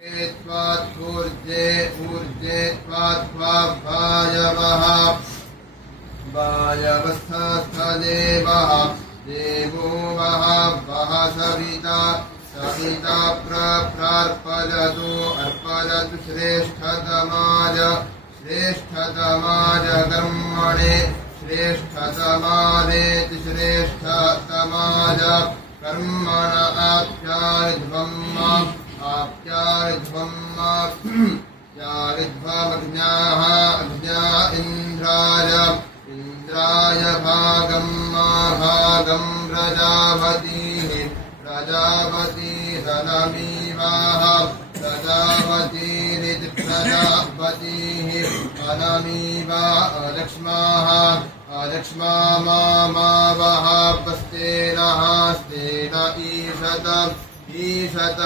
ऊर्जे ऊर्जे वायवः वायवस्थस्थदेवः देवो वः वः सविता सविता प्रार्पयतु अर्पयतु श्रेष्ठतमाय श्रेष्ठतमाय कर्मणे श्रेष्ठतमादेति श्रेष्ठतमाय कर्मण आप्यारिध्वम् यारिध्वमग्न्याः अग्न्या इन्द्राय इन्द्राय भागं प्रजापतिः प्रजापतिरनमीवाः प्रजापतिरिति प्रजापतिः अनमीवा अलक्ष्माः अलक्ष्मा मावः स्तेनः स्तेन ईशतमाघषग्ंसः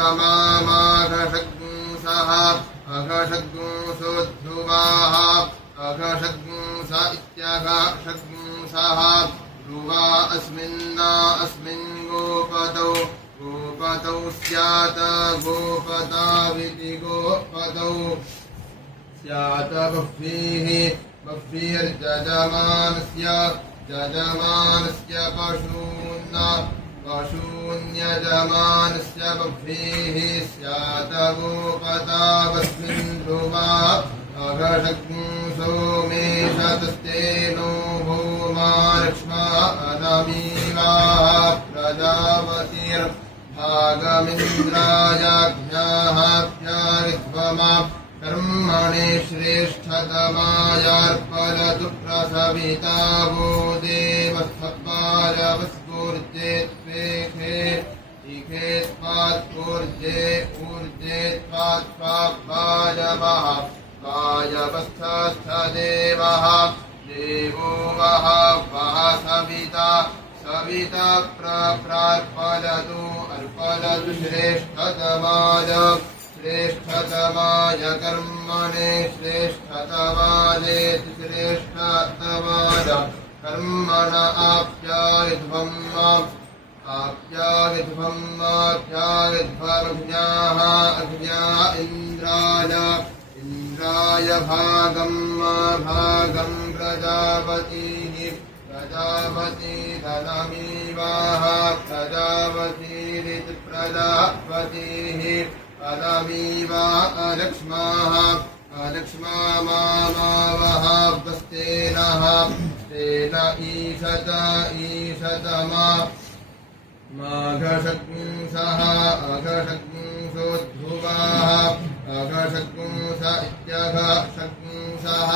अघषग्ंसोऽध्रुवाः अघषग्ंस इत्यघषग्ंसः ध्रुवा अस्मिन् गोपतौ गोपतौ स्यात् गोपताविति गोपतौ स्यात् बह्वीः बह्वीर्यजमानस्य पशून्यजमानस्य बह्वीः स्यात् गोपतावस्मिन् ध्रुवा अघषग्ंसो मेषतस्तेनो भूमा लक्ष्मा अनमीवाः प्रजापतिर्भागमिन्द्रायाज्ञाः प्यारिध्वमा कर्मणे श्रेष्ठतमायार्पयतु प्रसविता वो देवस्थपालवस्फूर्जे त्वेखे इखे त्वात्पूर्जे ऊर्जे त्वात्पायवः वायवस्थस्थदेवः देवो वः वः सविता सविता प्रार्पयतु अर्पयतु श्रेष्ठतमाय श्रेष्ठतमाय कर्मणे श्रेष्ठतमादेति श्रेष्ठतमाय कर्मण आप्यायध्वमग्न्याः अग्न्या इन्द्राय भागं प्रजापतिः प्रजापतिरनमीवाः प्रजापतिरिति प्रजापतिः अनमीवा अलक्ष्माः अलक्ष्मा मावः स्तेनः स्तेन ईशतमा माघषग्ंसः अघषग्ंसोऽध्रुवाः अघषग्ंस इत्यघषग्ंसः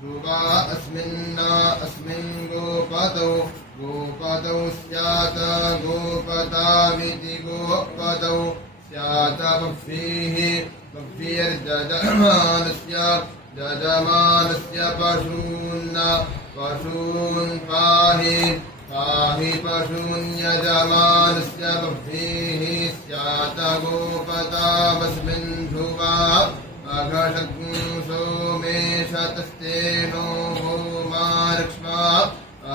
ध्रुवा अस्मिन् गोपतौ गोपतौ स्यात् गोपताविति गोपतौ स्यात् बह्वीः बह्वीर्यजमानस्य पशून् पाहि पशून्यजमानस्य बह्वीः स्यात् गोपतावस्मिन् ध्रुवा अघषग्ंसो मेषतस्तेनो भूमा लक्ष्मा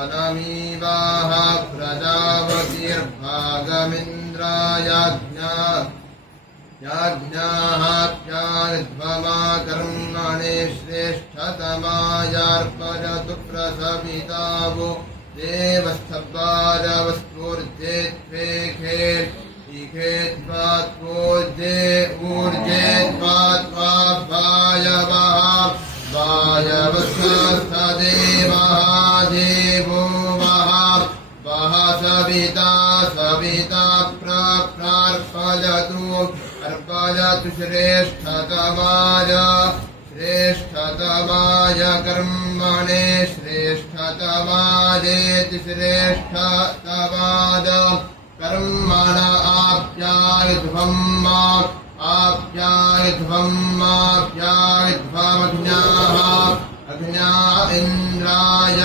अनमीवाः प्रजापतिर्भागमिन्द्रायाज्ञाः प्यारिध्वमा कर्मणे श्रेष्ठतमायार्पयतु प्रसविता वो देवस्थपालवस्फूर्जे त्वेखे इखे त्वात्पूर्जे ऊर्जे त्वात्वायवः वायवस्थस्थदेवः देवो वः वः सविता सविता प्रार्पयतु अर्पयतु श्रेष्ठतमाय कर्मणे श्रेष्ठतमादेति श्रेष्ठतमाय कर्मण आप्यायध्वमग्न्याः अग्न्या इन्द्राय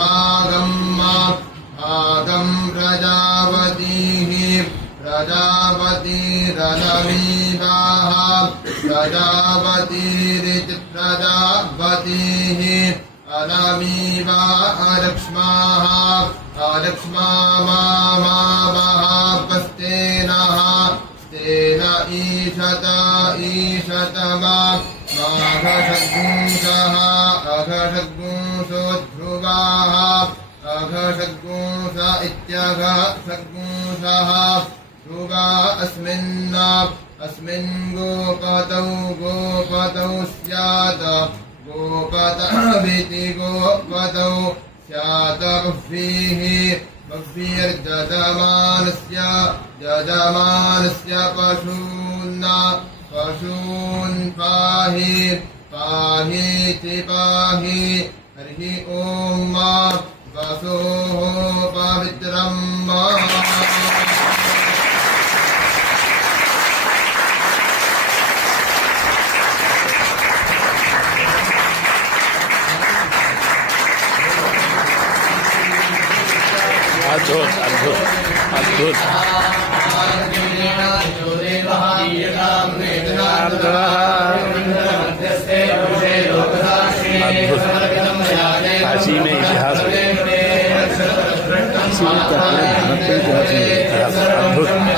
भागं प्रजापतिः प्रजापतिरनमीवाः प्रजापतिरिति प्रजापतिः अनमीवा अलक्ष्माः अलक्ष्मा मावः स्तेन ईशत ईशतमा माघषड्गुंसः अघषड्गुंसो ध्रुवाः अघषड्गुंस इत्यघ षड्गुंसः ध्रुवा अस्मिन् गोपतौ स्यात् गोपतभिति गोपतौ स्यात् बह्वीर्यजमानस्य पशून् पाहीति पाहि हरिः ॐ वसोः पवित्रम् अद्भुत अद्भुत अद्भुत काशी में इतिहास काशी का पूरे भारत में इतिहास अद्भुत